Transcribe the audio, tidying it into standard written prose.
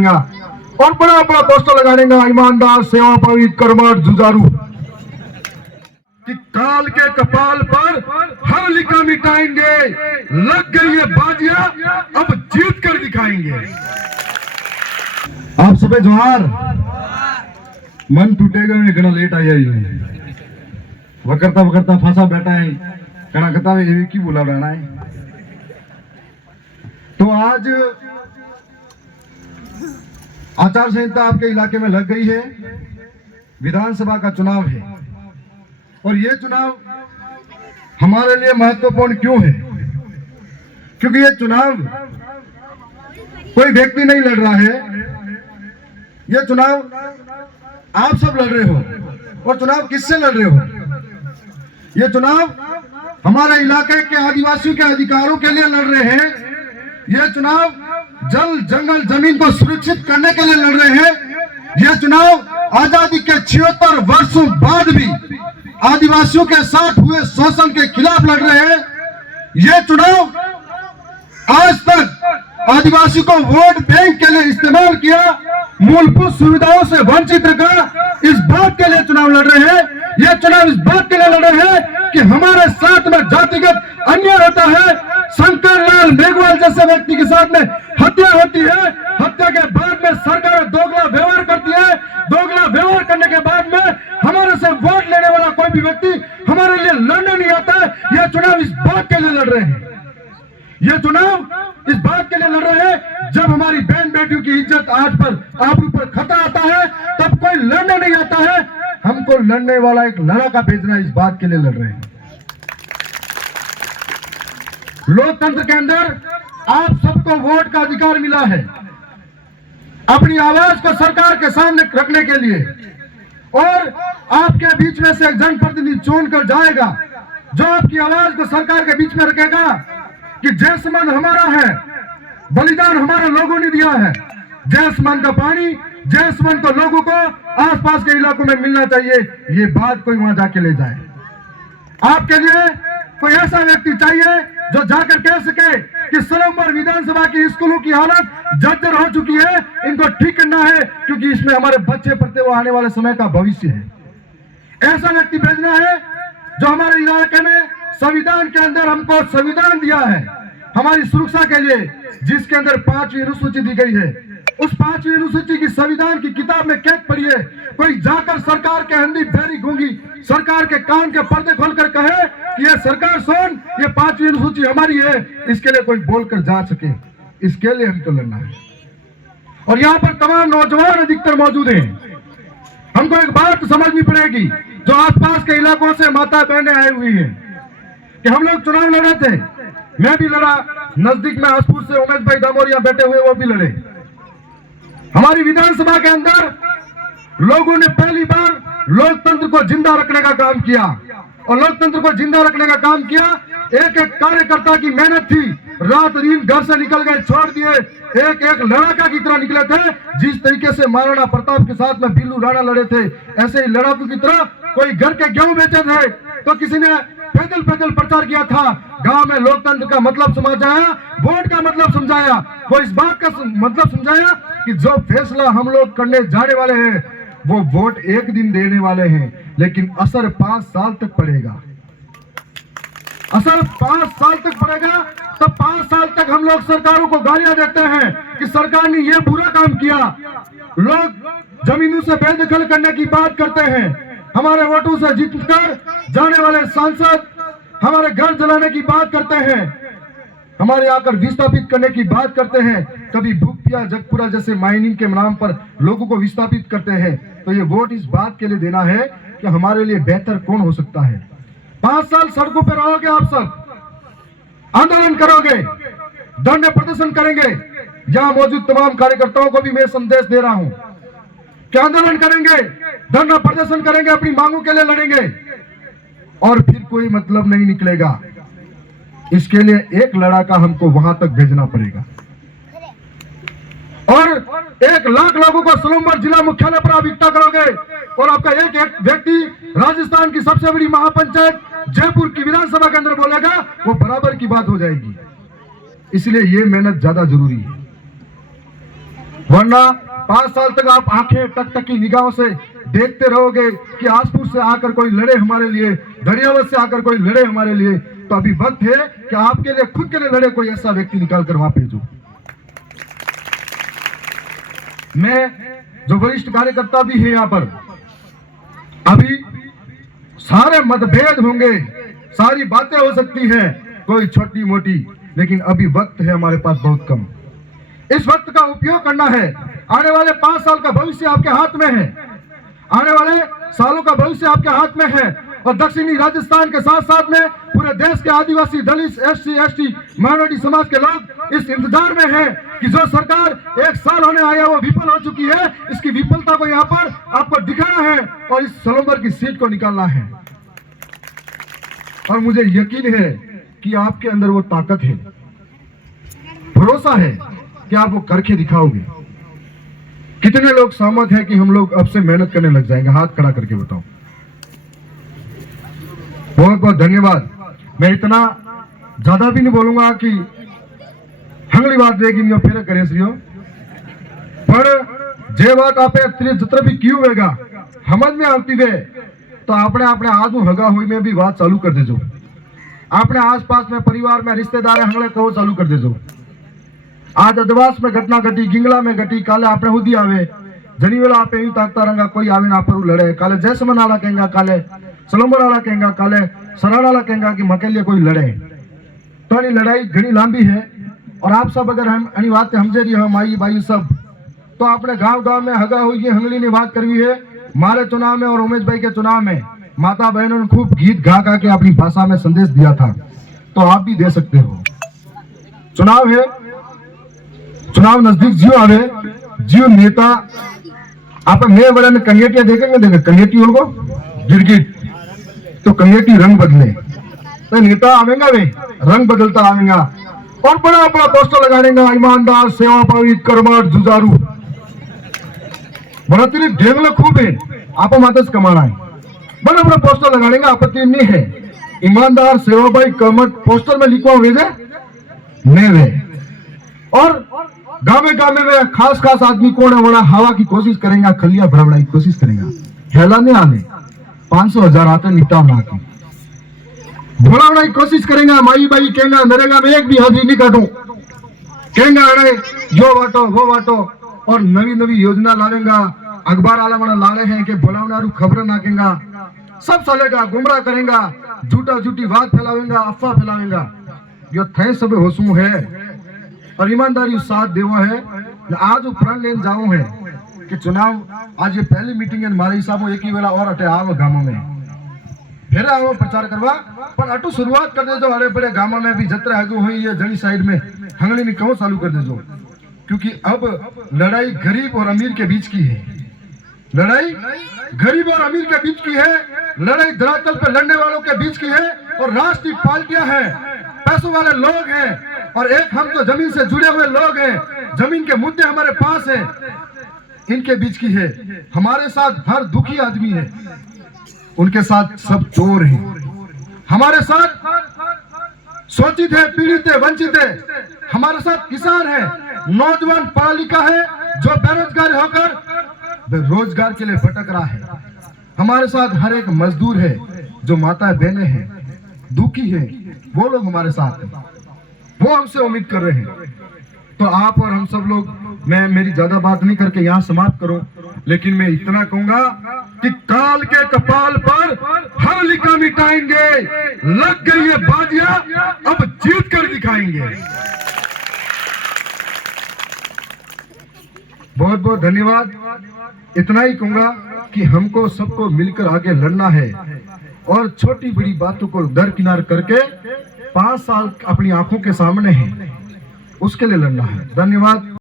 और बड़ा बड़ा पोस्टर लगा देगा, ईमानदार, सेवा पवित, कर्मठ, जुझारू, कि काल के कपाल पर हर लिखा मिटाएंगे, लग गई है बाजियां, अब जीत कर दिखाएंगे। आप सबे जोहार। मन टूटेगा मैं घना लेट आया ही वकरता वकरता फंसा बैठा है, घना कहता है एक ही बोला रहना है। तो आज आचार संहिता आपके इलाके में लग गई है, विधानसभा का चुनाव है, और ये चुनाव हमारे लिए महत्वपूर्ण क्यों है? क्योंकि ये चुनाव कोई व्यक्ति नहीं लड़ रहा है, ये चुनाव आप सब लड़ रहे हो। और चुनाव किससे लड़ रहे हो? ये चुनाव हमारे इलाके के आदिवासियों के अधिकारों के लिए लड़ रहे हैं। ये चुनाव जल जंगल जमीन को सुरक्षित करने के लिए लड़ रहे हैं। यह चुनाव आजादी के 76 वर्षों बाद भी आदिवासियों के साथ हुए शोषण के खिलाफ लड़ रहे हैं। यह चुनाव आज तक आदिवासी को वोट बैंक के लिए इस्तेमाल किया, मूलभूत सुविधाओं से वंचित रखा, इस बात के लिए चुनाव लड़ रहे हैं। यह चुनाव इस बात के लिए लड़ रहे हैं कि हमारे साथ में जातिगत अन्याय होता है, शंकर लाल मेघवाल जैसे व्यक्ति के साथ में हत्या होती है, हत्या के बाद में सरकार दोगला व्यवहार करती है, दोगला व्यवहार करने के बाद में हमारे से वोट लेने वाला कोई भी व्यक्ति हमारे लिए लड़ने नहीं आता है। यह चुनाव इस बात के लिए लड़ रहे हैं, यह चुनाव इस बात के लिए लड़ रहे हैं, जब हमारी बहन बेटियों की इज्जत आज पर आप ऊपर खतरा आता है तब कोई लड़ने नहीं आता है। हमको लड़ने वाला एक लड़ाका भेजना इस बात के लिए लड़ रहे हैं। लोकतंत्र के अंदर आप सबको वोट का अधिकार मिला है, अपनी आवाज को सरकार के सामने रखने के लिए, और आपके बीच में से एक जनप्रतिनिधि चुनकर जाएगा जो आपकी आवाज को सरकार के बीच में रखेगा कि जैसमान हमारा है, बलिदान हमारे लोगों ने दिया है, जैसमान का पानी जैसमान को लोगों को आसपास के इलाकों में मिलना चाहिए। ये बात कोई वहां जाके ले जाए। आपके लिए कोई ऐसा व्यक्ति चाहिए जो जाकर कह सके कि सरोवर विधानसभा की स्कूलों की हालत जर्जर हो चुकी है, इनको ठीक करना है, क्योंकि इसमें हमारे बच्चे पढ़ते हुए आने वाले समय का भविष्य है। ऐसा व्यक्ति भेजना है जो हमारे इलाके में संविधान के अंदर हमको संविधान दिया है हमारी सुरक्षा के लिए, जिसके अंदर 5वीं अनुसूची दी गई है। उस 5वीं अनुसूची की संविधान की किताब में कैद पड़ी है। कोई जाकर सरकार के अंधी बैरी गूंगी सरकार के कान के पर्दे खोलकर कहे कि ये सरकार सुन, ये 5वीं अनुसूची हमारी है, इसके लिए कोई बोलकर जा सके, इसके लिए हमको लड़ना है। और यहाँ पर तमाम नौजवान अधिकतर मौजूद हैं। हमको एक बात समझनी पड़ेगी, जो आसपास के इलाकों से माता बहनें आई हुई हैं, कि हम लोग चुनाव लड़े थे, मैं भी लड़ा, नजदीक में आसपुर से उमेश भाई दामोरिया बैठे हुए वो भी लड़े। हमारी विधानसभा के अंदर लोगों ने पहली बार लोकतंत्र को जिंदा रखने का काम किया, और लोकतंत्र को जिंदा रखने का काम किया एक एक कार्यकर्ता की मेहनत थी। रात दिन घर से निकल गए, छोड़ दिए, एक एक लड़ाका की तरह निकले थे। जिस तरीके से महाराणा प्रताप के साथ में बिल्लू राणा लड़े थे, ऐसे ही लड़ाकू की तरह कोई घर के गेहूं बेचे थे, तो किसी ने पैदल पैदल प्रचार किया था, गांव में लोकतंत्र का मतलब समझाया, वोट का मतलब समझाया, वो इस बात का मतलब समझाया कि जो फैसला हम लोग करने जाने वाले हैं वो वोट एक दिन देने वाले हैं, लेकिन असर 5 साल तक पड़ेगा। असर 5 साल तक पड़ेगा। तो 5 साल तक हम लोग सरकारों को गालियां देते हैं कि सरकार ने ये बुरा काम किया, लोग जमीनों से बेदखल करने की बात करते हैं, हमारे वोटों से जीतकर जाने वाले सांसद हमारे घर जलाने की बात करते हैं, हमारे आकर विस्थापित करने की बात करते हैं, कभी भूपिया जगपुरा जैसे माइनिंग के नाम पर लोगों को विस्थापित करते हैं। तो ये वोट इस बात के लिए देना है कि हमारे लिए बेहतर कौन हो सकता है। 5 साल सड़कों पर रहोगे, आप सब आंदोलन करोगे, धरने प्रदर्शन करेंगे। यहां मौजूद तमाम कार्यकर्ताओं को भी मैं संदेश दे रहा हूं कि आंदोलन करेंगे, धरना प्रदर्शन करेंगे, अपनी मांगों के लिए लड़ेंगे, और फिर कोई मतलब नहीं निकलेगा। इसके लिए एक लड़ाका हमको वहां तक भेजना पड़ेगा, और 1 लाख लोगों को सलूमपुर जिला मुख्यालय पर आप इकट्ठा करोगे, और आपका एक एक व्यक्ति राजस्थान की सबसे बड़ी महापंचायत जयपुर की विधानसभा के अंदर बोलेगा, वो बराबर की बात हो जाएगी। इसलिए ये मेहनत ज्यादा जरूरी है। वरना 5 साल तक आप आंखें टकटकी निगाहों से देखते रहोगे कि आसपुर से आकर कोई लड़े हमारे लिए, दरियावत से आकर कोई लड़े हमारे लिए। तो अभी वक्त है कि आपके लिए, खुद के लिए लड़े कोई ऐसा व्यक्ति निकाल कर वहां भेजो। मैं जो वरिष्ठ कार्यकर्ता भी है यहाँ पर, अभी सारे मतभेद होंगे, सारी बातें हो सकती है कोई छोटी मोटी, लेकिन अभी वक्त है हमारे पास बहुत कम। इस वक्त का उपयोग करना है। आने वाले 5 साल का भविष्य आपके हाथ में है, आने वाले सालों का भविष्य आपके हाथ में है। और दक्षिणी राजस्थान के साथ साथ में पूरे देश के आदिवासी, दलित, SC, ST, माइनॉरिटी समाज के लोग इस इंतजार में हैं कि जो सरकार 1 साल होने आया वो विफल हो चुकी है, इसकी विफलता को यहाँ पर आपको दिखाना है और इस सलम्बर की सीट को निकालना है। और मुझे यकीन है कि आपके अंदर वो ताकत है, भरोसा है कि आप वो करके दिखाओगे। कितने लोग सहमत हैं कि हम लोग अब से मेहनत करने लग जाएंगे? हाथ खड़ा करके बताओ। बहुत बहुत धन्यवाद। मैं इतना ज्यादा भी नहीं बोलूंगा कि हंगली बात लेकिन यो फिर करे श्रीयो, पर जे बात आपे जितना भी क्यों होगा समझ में आती है तो आपने अपने आजू हगा हुई में भी बात चालू कर देजो। अपने आसपास में, परिवार में, रिश्तेदार हंगले कहो चालू कर देजो। आज अदवास में घटना घटी, गिंगला में घटी, काले आपने हुदी आवे, जनी वेला आपे यूं ताकता रंगा, कोई आवे ना पर लड़े, काले जैसमन वाला कहेंगा, काले सलम्बर वाला कहेंगा, काले सराड़ वाला कहेंगा कि मके लिए कोई लड़े। तो ये लड़ाई घनी लंबी है और आप सब अगर हम अनी बात समझे रही हो, माई बाई सब, तो आपने गांव गांव में हगा हुई ये हंगली ने बात करवी है। मारे चुनाव में और उमेश भाई के चुनाव में माता बहनों ने खूब गीत गा गा के अपनी भाषा में संदेश दिया था, तो आप भी दे सकते हो। चुनाव है, चुनाव नजदीक जियो आवे, जियो नेता आप मैं बड़े ने कन्याटिया देखेंगे, कन्याटी उनको गिरगिट, तो कन्याटी रंग बदले तो नेता आवेगा वे रंग बदलता आवेगा और बड़ा बड़ा पोस्टर लगा देगा, ईमानदार, सेवाभावी, कर्मठ, जुझारू। बड़ा तेरे ढेंगले खूब है, आप माता से कमाना है, बड़ा बड़ा पोस्टर लगा देगा, आपत्ति नहीं है। ईमानदार, सेवाभावी, कर्मठ पोस्टर में लिखवा भेजे नहीं वे। और गामे गामे में खास खास आदमी कौन है बड़ा हवा की कोशिश करेगा, खलिया भरवड़ा की कोशिश करेगा, हेला नहीं आने 500,000 आते निपटा ना की भरवड़ा की कोशिश करेगा। माई बाई कहेगा नरेगा में एक भी हाजिरी नहीं काटू, कहेगा अरे यो बाटो वो बाटो, और नवी नवी योजना लावेगा। अखबार वाला बड़ा लाले हैं कि बुलावनारू खबर नाकेगा, सब चलेगा, गुमराह करेगा, झूठा झूठी बात फैलावेगा, अफवाह फैलावेगा। यो थे सब होसू है और ईमानदारी साथ देवा है। आज प्रण लेन जाऊं है कि चुनाव आज ये पहली मीटिंग है हमारे हिसाब में, एक ही वेला और अटे आओ गांवों में फिर आओ प्रचार करवा, पर अटू शुरुआत कर दे जो अरे बड़े गांवों में भी जत्रा हगू हुई है जनी साइड में हंगली नहीं कहो चालू कर दे जो, क्योंकि अब लड़ाई गरीब और अमीर के बीच की है, लड़ाई गरीब और अमीर के बीच की है, लड़ाई धरातल पर लड़ने वालों के बीच की है। और राष्ट्रीय पार्टियां हैं, पैसों वाले लोग हैं और एक हम तो जमीन से जुड़े हुए लोग हैं, जमीन के मुद्दे हमारे पास हैं, इनके बीच की है। हमारे साथ हर दुखी आदमी है, उनके साथ सब चोर हैं। हमारे साथ शोषित है, पीड़ित है, वंचित है, हमारे साथ किसान है, नौजवान पढ़ा लिखा है जो बेरोजगार होकर रोजगार के लिए भटक रहा है। हमारे साथ हर एक मजदूर है, जो माता बहनें हैं, दुखी है, वो लोग हमारे साथ हैं, वो हमसे उम्मीद कर रहे हैं। तो आप और हम सब लोग, मैं मेरी ज्यादा बात नहीं करके यहाँ समाप्त करूं, लेकिन मैं इतना कहूंगा कि काल के कपाल पर हर लिखा मिटाएंगे, लग गई ये बाजियां अब जीत कर दिखाएंगे। बहुत बहुत धन्यवाद। इतना ही कहूंगा कि हमको सबको मिलकर आगे लड़ना है और छोटी बड़ी बातों को दरकिनार करके 5 साल अपनी आंखों के सामने है, उसके लिए लड़ना है। धन्यवाद।